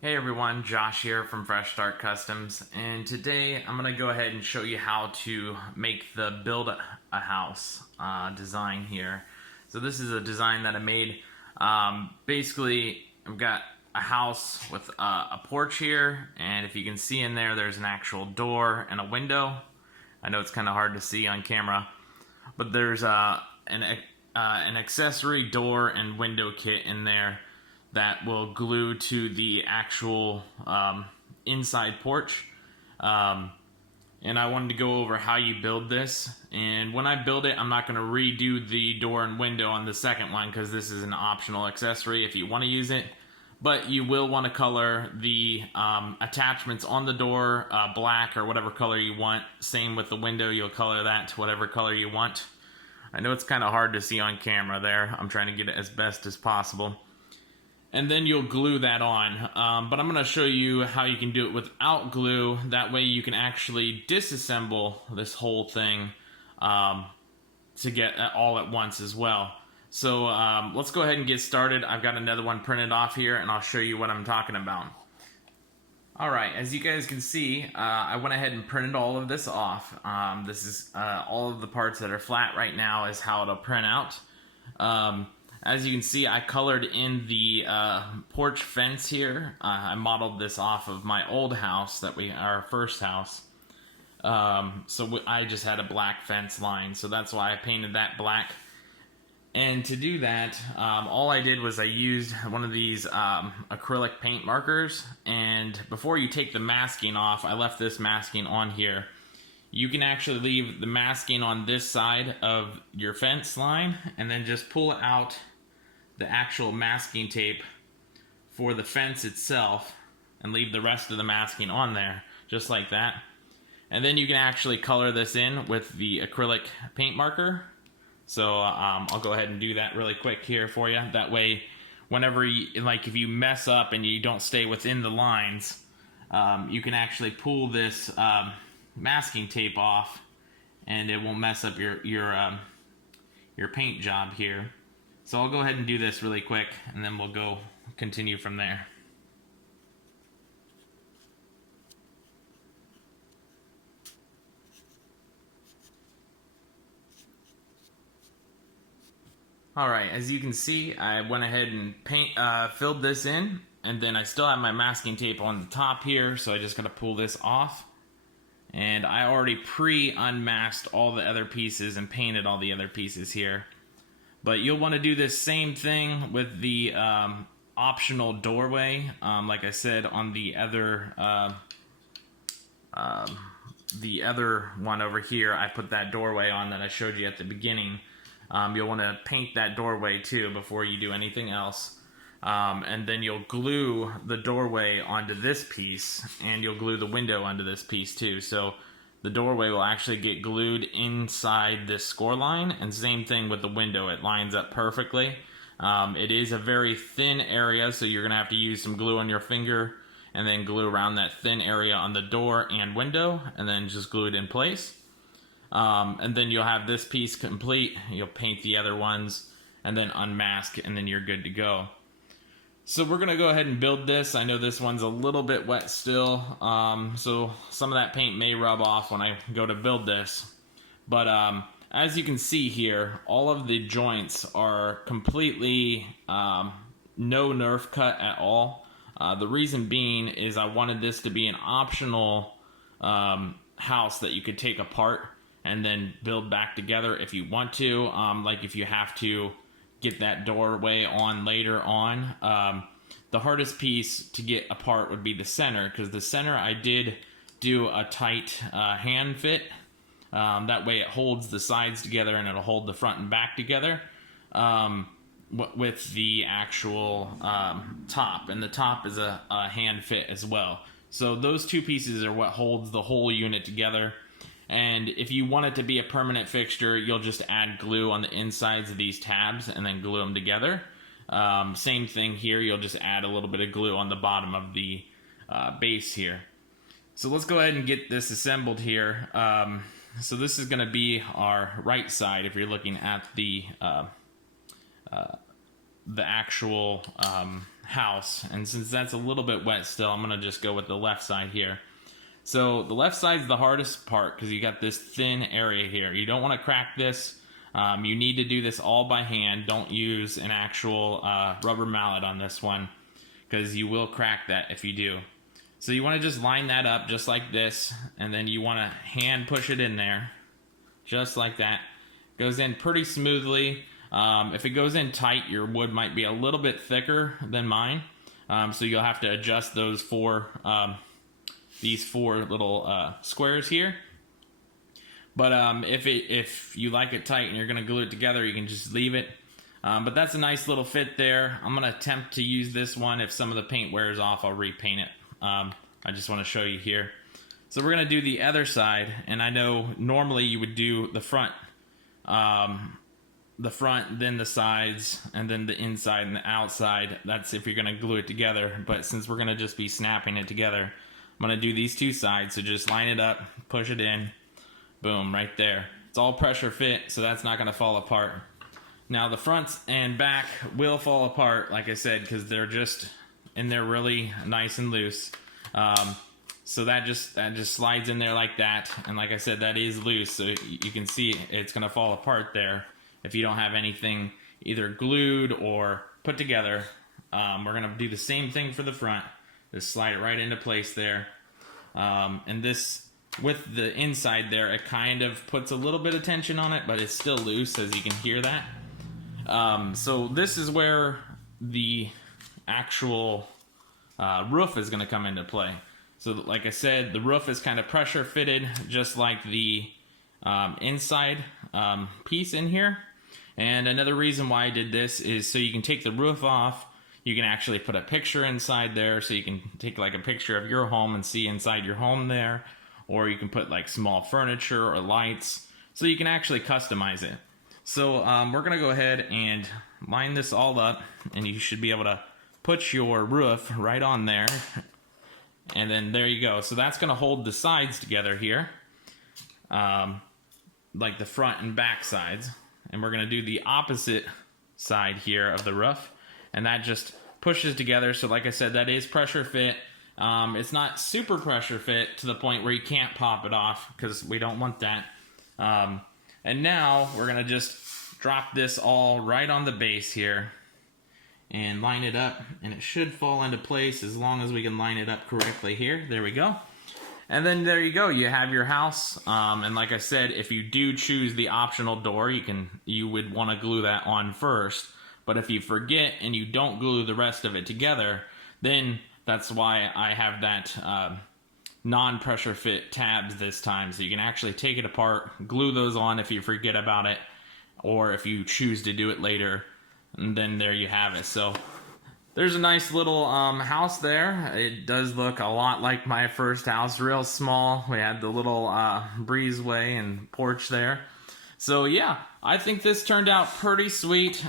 Hey everyone, Josh here from Fresh Start Customs, and today I'm going to go ahead and show you how to make the build a house design here. So this is a design that I made. Basically, I've got a house with a porch here, and if you can see in there, there's an actual door and a window. I know it's kind of hard to see on camera, but there's an accessory door and window kit in there that will glue to the actual inside porch. And I wanted to go over how you build this. And when I build it, I'm not going to redo the door and window on the second one because this is an optional accessory if you want to use it. But you will want to color the attachments on the door black or whatever color you want. Same with the window, you'll color that to whatever color you want. I know it's kind of hard to see on camera there. I'm trying to get it as best as possible. And then you'll glue that on. But I'm going to show you how you can do it without glue. That way you can actually disassemble this whole thing to get all at once as well. So let's go ahead and get started. I've got another one printed off here, and I'll show you what I'm talking about. Alright, as you guys can see, I went ahead and printed all of this off. This is all of the parts that are flat right now is how it'll print out. As you can see, I colored in the porch fence here. I modeled this off of my old house, our first house. So I just had a black fence line, so that's why I painted that black. And to do that, all I did was I used one of these acrylic paint markers, and before you take the masking off, I left this masking on here. You can actually leave the masking on this side of your fence line, and then just pull out the actual masking tape for the fence itself, and leave the rest of the masking on there, just like that. And then you can actually color this in with the acrylic paint marker. So I'll go ahead and do that really quick here for you. That way, whenever if you mess up and you don't stay within the lines, you can actually pull this masking tape off, and it won't mess up your paint job here. So I'll go ahead and do this really quick, and then we'll go continue from there. Alright, as you can see, I went ahead and filled this in, and then I still have my masking tape on the top here, so I just gotta pull this off. And I already pre-unmasked all the other pieces and painted all the other pieces here. But you'll want to do this same thing with the optional doorway. Like I said, on the other one over here, I put that doorway on that I showed you at the beginning. You'll want to paint that doorway too before you do anything else. And then you'll glue the doorway onto this piece, and you'll glue the window onto this piece too. So the doorway will actually get glued inside this score line, and same thing with the window. It lines up perfectly. It is a very thin area, so you're going to have to use some glue on your finger and then glue around that thin area on the door and window, and then just glue it in place. And then you'll have this piece complete. You'll paint the other ones and then unmask, and then you're good to go. So we're going to go ahead and build this. I know this one's a little bit wet still, so some of that paint may rub off when I go to build this. But as you can see here, all of the joints are completely no Nerf cut at all. The reason being is I wanted this to be an optional house that you could take apart and then build back together if you want to, like if you have to get that doorway on later on. The hardest piece to get apart would be the center, because the center I did do a tight hand fit. That way it holds the sides together and it'll hold the front and back together with the actual top. And the top is a hand fit as well. So those two pieces are what holds the whole unit together. And if you want it to be a permanent fixture, you'll just add glue on the insides of these tabs and then glue them together. Same thing here, you'll just add a little bit of glue on the bottom of the base here. So let's go ahead and get this assembled here. So this is going to be our right side if you're looking at the the actual house. And since that's a little bit wet still, I'm gonna just go with the left side here. So the left side's the hardest part because you got this thin area here. You don't want to crack this. You need to do this all by hand. Don't use an actual rubber mallet on this one because you will crack that if you do. So you want to just line that up just like this, and then you want to hand push it in there just like that. Goes in pretty smoothly. If it goes in tight, your wood might be a little bit thicker than mine, so you'll have to adjust those these four little squares here. But if you like it tight and you're gonna glue it together, you can just leave it. But that's a nice little fit there. I'm gonna attempt to use this one. If some of the paint wears off, I'll repaint it. I just want to show you here. So we're gonna do the other side, and I know normally you would do the front, then the sides, and then the inside and the outside. That's if you're gonna glue it together. But since we're gonna just be snapping it together, I'm gonna do these two sides. So just line it up, push it in, boom, right there. It's all pressure fit, so that's not gonna fall apart. Now the fronts and back will fall apart, like I said, because they're just in there really nice and loose. So that just slides in there like that, and like I said, that is loose, so you can see it's gonna fall apart there if you don't have anything either glued or put together. We're gonna do the same thing for the front. Just slide it right into place there. And this, with the inside there, it kind of puts a little bit of tension on it, but it's still loose, as you can hear that. So this is where the actual roof is going to come into play. So like I said, the roof is kind of pressure fitted, just like the inside piece in here. And another reason why I did this is so you can take the roof off. You can actually put a picture inside there, so you can take like a picture of your home and see inside your home there. Or you can put like small furniture or lights, so you can actually customize it. So we're gonna go ahead and line this all up, and you should be able to put your roof right on there. And then there you go. So that's gonna hold the sides together here, like the front and back sides. And we're gonna do the opposite side here of the roof, and that just pushes together. So like I said, that is pressure fit. It's not super pressure fit to the point where you can't pop it off, because we don't want that. And now we're gonna just drop this all right on the base here and line it up, and it should fall into place as long as we can line it up correctly here. There we go. And then there you go, you have your house. And like I said, if you do choose the optional door, you would want to glue that on first. But if you forget and you don't glue the rest of it together, then that's why I have that non-pressure fit tabs this time. So you can actually take it apart, glue those on if you forget about it, or if you choose to do it later, and then there you have it. So there's a nice little house there. It does look a lot like my first house, real small. We had the little breezeway and porch there. So yeah, I think this turned out pretty sweet.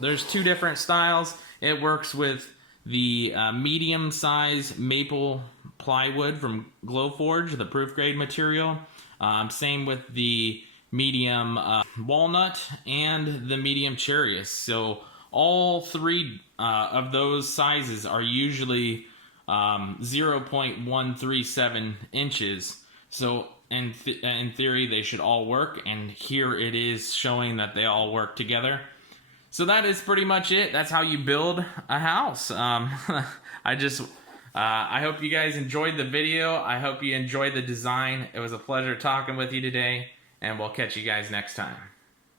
There's two different styles. It works with the medium size maple plywood from Glowforge, the proof grade material. Same with the medium walnut and the medium cherry. So all three of those sizes are usually 0.137 inches. So in theory, they should all work, and here it is showing that they all work together. So that is pretty much it. That's how you build a house. I hope you guys enjoyed the video. I hope you enjoyed the design. It was a pleasure talking with you today, and we'll catch you guys next time.